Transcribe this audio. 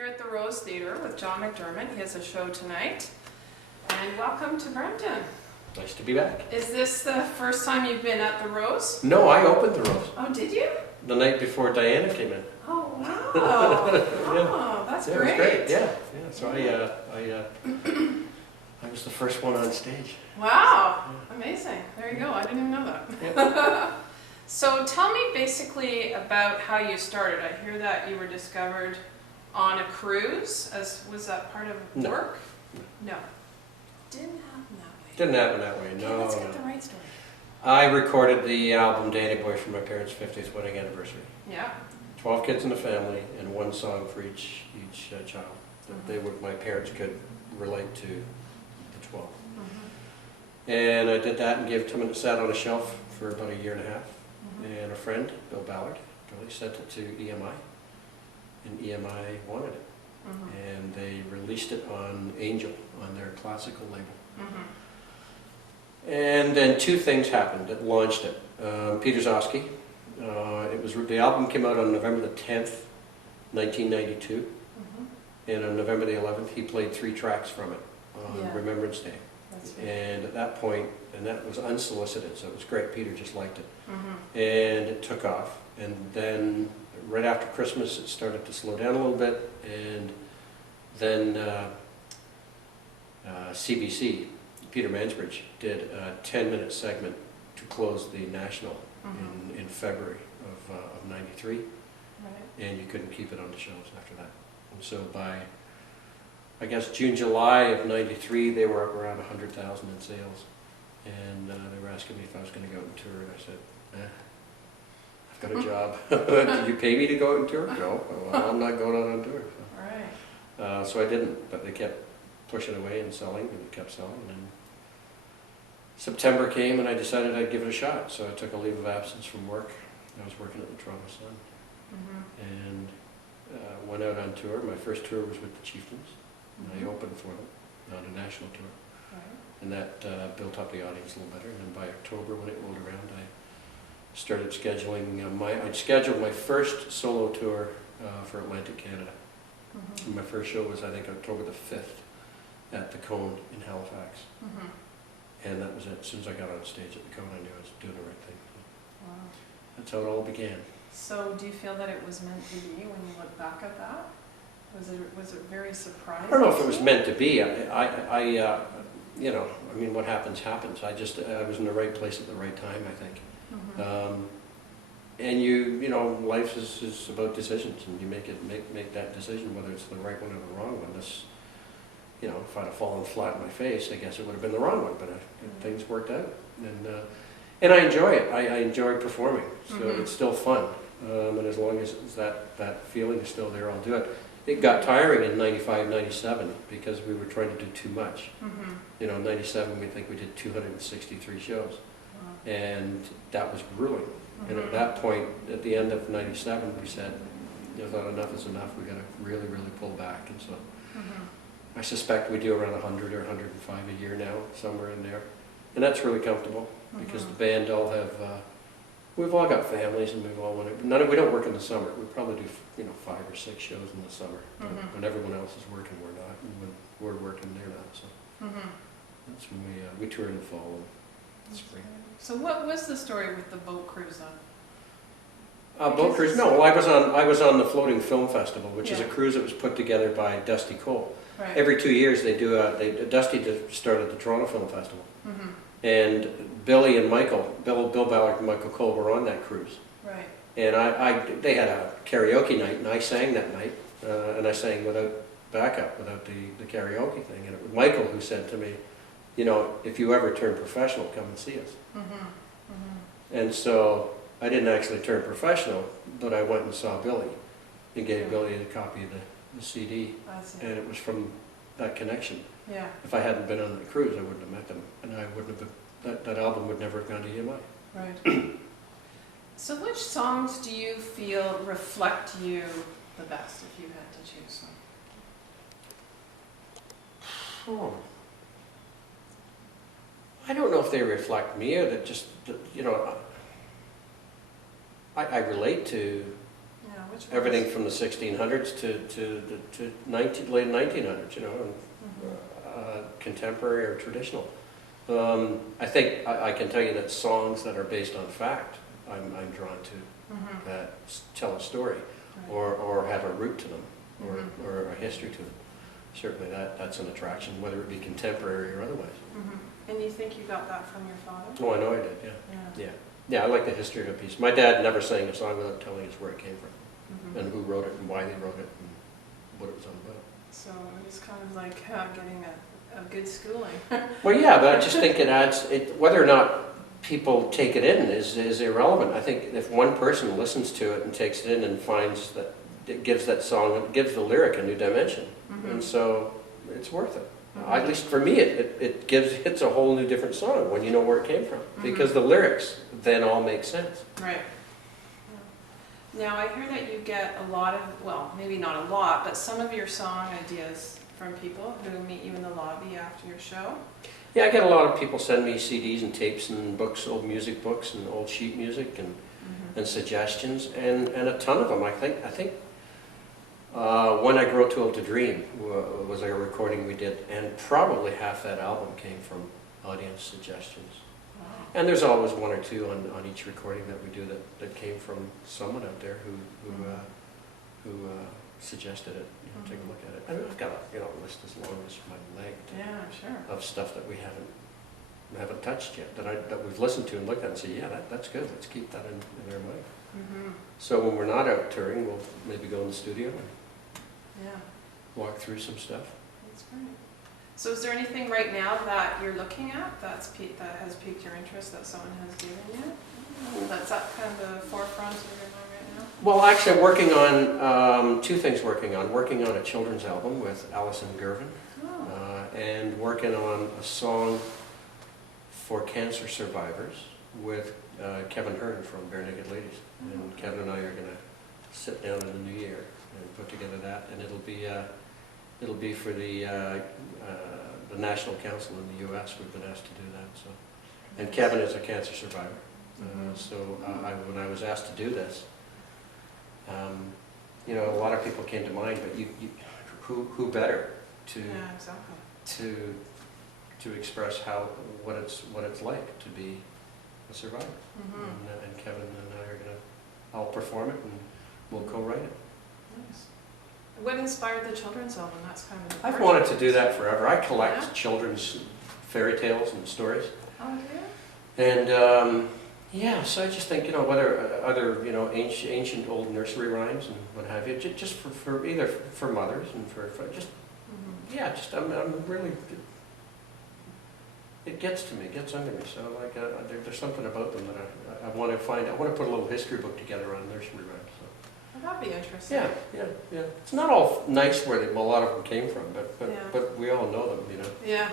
here at the Rose Theatre with John McDermott. He has a show tonight. And welcome to Brampton. Nice to be back. Is this the first time you've been at the Rose? No, I opened the Rose. Oh, did you? The night before Diana came in. Oh, wow. Oh, that's yeah, great. It was great. Yeah. So I was the first one on stage. Wow. Amazing. There you go. I didn't even know that. Yeah. So tell me basically about how you started. I hear that you were discovered on a cruise. Was that part of work? No. Didn't happen that way. Didn't happen that way, Okay, no. let's get the right story. I recorded the album Danny Boy for my parents' 50th wedding anniversary. Yeah. 12 kids in the family and one song for each child that my parents could relate to the 12. And I did that and gave it to them, and it sat on a shelf for about a year and a half. And a friend, Bill Ballard, really sent it to EMI, and EMI wanted it. And they released it on Angel, on their classical label. And then two things happened that launched it. Peter Zosky, the album came out on November the 10th, 1992. And on November the 11th, he played 3 tracks from it on Remembrance Day. That's right. And at that point, and that was unsolicited, so it was great. Peter just liked it. And it took off. And then right after Christmas, it started to slow down a little bit. And then CBC, Peter Mansbridge, did a 10-minute segment to close the National in February of '93. Right. And you couldn't keep it on the shelves after that. And so by, I guess, June, July of '93, they were up around 100,000 in sales. And they were asking me if I was going to go out and tour, and I said, I've got a job. Did you pay me to go out and tour? No, well, I'm not going out on tour. So. Right. So I didn't, but they kept pushing away and selling, and it kept selling. And September came, and I decided I'd give it a shot. So I took a leave of absence from work. I was working at the Toronto Sun, and went out on tour. My first tour was with the Chieftains, and I opened for them on a national tour. And that built up the audience a little better. And then by October, when it rolled around, I started scheduling I'd scheduled my first solo tour for Atlantic Canada. And my first show was, I think, October the 5th at the Cone in Halifax. And that was it. As soon as I got on stage at the Cone, I knew I was doing the right thing. Wow. That's how it all began. So do you feel that it was meant to be when you look back at that? Was it very surprising? I don't know if it was meant to be. You know, I mean, what happens, happens. I was in the right place at the right time, I think. And you know, life is about decisions, and you make that decision, whether it's the right one or the wrong one. You know, if I'd have fallen flat on my face, I guess it would have been the wrong one, but things worked out. And I enjoy it. I enjoy performing, so it's still fun. And as long as that feeling is still there, I'll do it. It got tiring in '95, '97 because we were trying to do too much. You know, in '97 we did 263 shows, and that was grueling. And at that point, at the end of '97, we said, you know, enough is enough. We got to really, really pull back. And so, I suspect we do around 100 or 105 a year now, somewhere in there, and that's really comfortable because the band all have. We've all got families, and we don't work in the summer. We probably do, you know, 5 or 6 shows in the summer. When everyone else is working, we're not. And when we're working, they're not. So that's when we tour in the fall and spring. So what was the story with the boat cruise on? Boat cruise? No, well, I was on the Floating Film Festival, which is a cruise that was put together by Dusty Cole. Right. Every 2 years they do Dusty started the Toronto Film Festival. And Billy and Michael, Bill Ballard and Michael Cole were on that cruise. Right. And they had a karaoke night, and I sang that night, and I sang without backup, without the karaoke thing. And it was Michael who said to me, you know, if you ever turn professional, come and see us. And so I didn't actually turn professional, but I went and saw Billy and gave Billy a copy of the CD. And it was from that connection. Yeah. If I hadn't been on the cruise, I wouldn't have met them, and I wouldn't have that album would never have gone to EMI. Right. So which songs do you feel reflect you the best, if you had to choose one? I don't know if they reflect me or that just, you know, I relate to Yeah, which ones? everything from the 1600s to late 1900s, you know, and, contemporary or traditional. I think I can tell you that songs that are based on fact, I'm drawn to, that tell a story, Right. or have a root to them, or a history to them. Certainly that's an attraction, whether it be contemporary or otherwise. And you think you got that from your father? Oh, I know I did, yeah. Yeah, I like the history of a piece. My dad never sang a song without telling us where it came from, and who wrote it, and why they wrote it, and what it was all about. So it's kind of like getting a good schooling. Well, yeah, but I just think it adds, whether or not people take it in is irrelevant. I think if one person listens to it and takes it in and finds that it gives that song, it gives the lyric a new dimension, and so it's worth it. At least for me, it's a whole new different song when you know where it came from, because the lyrics then all make sense. Right. Now I hear that you get a lot of, well, maybe not a lot, but some of your song ideas from people who meet you in the lobby after your show. Yeah, I get a lot of people send me CDs and tapes and books, old music books and old sheet music and suggestions, and a ton of them. I think When I Grow Too Old to Dream was a recording we did, and probably half that album came from audience suggestions. Wow. And there's always one or two on each recording that we do that came from someone out there who suggested it. You know, take a look at it. I mean, I've got a list as long as my leg of stuff that we haven't touched yet, that we've listened to and looked at and say, yeah, that's good. Let's keep that in our mind. So when we're not out touring, we'll maybe go in the studio and walk through some stuff. That's great. So is there anything right now that you're looking at that has piqued your interest, that someone has given you? That's at kind of the forefront of your mind right now? Well, actually, I'm working on two things. Working on a children's album with Alison Gervin, and working on a song for cancer survivors with Kevin Hearn from Bare Naked Ladies. And Kevin and I are going to sit down in the new year and put together that, and it'll be for the National Council in the U.S. We've been asked to do that. So, and Kevin is a cancer survivor. So when I was asked to do this, a lot of people came to mind, but who better to express what it's like to be a survivor? And Kevin and I are going to, I'll perform it and we'll co-write it. Nice. What inspired the children's album? That's kind of. I've wanted to do that forever. I collect children's fairy tales and stories. Oh, yeah. And so I just think, whether other, ancient old nursery rhymes and what have you, just for either for mothers and for just, I'm really, it gets to me, it gets under me. So like, there's something about them that I want to find. I want to put a little history book together on nursery rhymes. So. Well, that'd be interesting. Yeah. It's not all nice where a lot of them came from, but we all know them, Yeah.